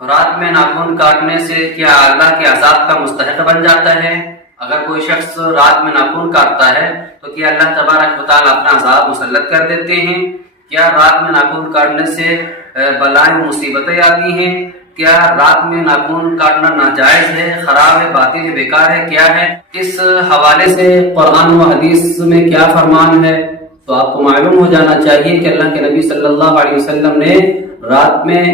رات میں ناخن کاٹنے سے کیا اللہ کے عذاب کا مستحق بن جاتا ہے؟ اگر کوئی شخص رات میں ناخن کاٹتا ہے تو کیا اللہ تبارک و تعالیٰ اپنا عذاب مسلط کر دیتے ہیں؟ کیا رات میں ناخن کاٹنے سے بلائیں مصیبتیں آتی ہیں؟ کیا رات میں ناخن کاٹنا ناجائز ہے، خراب ہے، باطل ہے، بیکار ہے، کیا ہے؟ اس حوالے سے قرآن و حدیث میں کیا فرمان ہے؟ تو آپ کو معلوم ہو جانا چاہیے کہ اللہ کے نبی صلی اللہ علیہ وسلم نے رات میں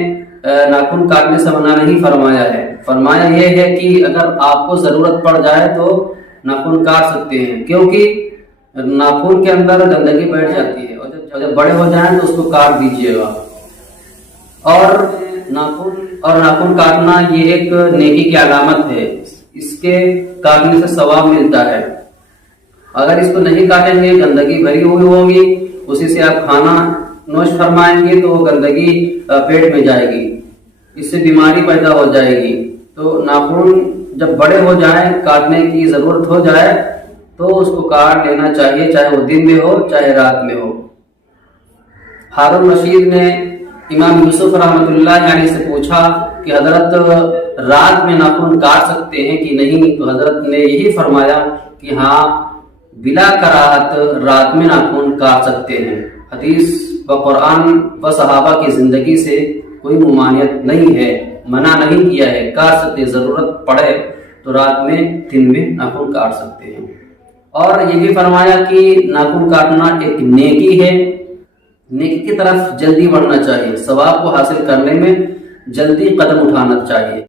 ناخن کاٹنے سے منع نہیں فرمایا ہے۔ فرمایا یہ ہے کہ اگر آپ کو ضرورت پڑ جائے تو ناخن کاٹ سکتے ہیں، کیونکہ ناخن کے اندر گندگی بیٹھ جاتی ہے، اور جب بڑے ہو جائیں تو اس کو کاٹ دیجیے گا۔ اور ناخن کاٹنا یہ ایک نیکی کی علامت ہے، اس کے کاٹنے سے ثواب ملتا ہے۔ اگر اس کو نہیں کاٹیں گے، گندگی بھری ہوئی ہوگی، اسی سے آپ کھانا نوش فرمائیں گے تو وہ گندگی پیٹ میں جائے گی، اس سے بیماری پیدا ہو جائے گی۔ تو ناخن جب بڑے ہو جائیں، کاٹنے کی ضرورت ہو جائے تو اس کو کاٹ لینا چاہیے، چاہے وہ دن میں ہو چاہے رات میں ہو۔ ہارون رشید نے امام یوسف رحمۃ اللہ علیہ سے پوچھا کہ حضرت رات میں ناخن کاٹ سکتے ہیں کہ نہیں؟ تو حضرت نے یہی فرمایا کہ ہاں، بلا کراہت رات میں ناخن کاٹ سکتے ہیں۔ حدیث و قرآن و صحابہ کی زندگی سے کوئی ممانعت نہیں ہے، منع نہیں کیا ہے، کاٹ سکتے، ضرورت پڑے تو رات میں دن میں ناخن کاٹ سکتے ہیں۔ اور یہ بھی فرمایا کہ ناخن کاٹنا ایک نیکی ہے، نیکی کی طرف جلدی بڑھنا چاہیے، ثواب کو حاصل کرنے میں جلدی قدم اٹھانا چاہیے۔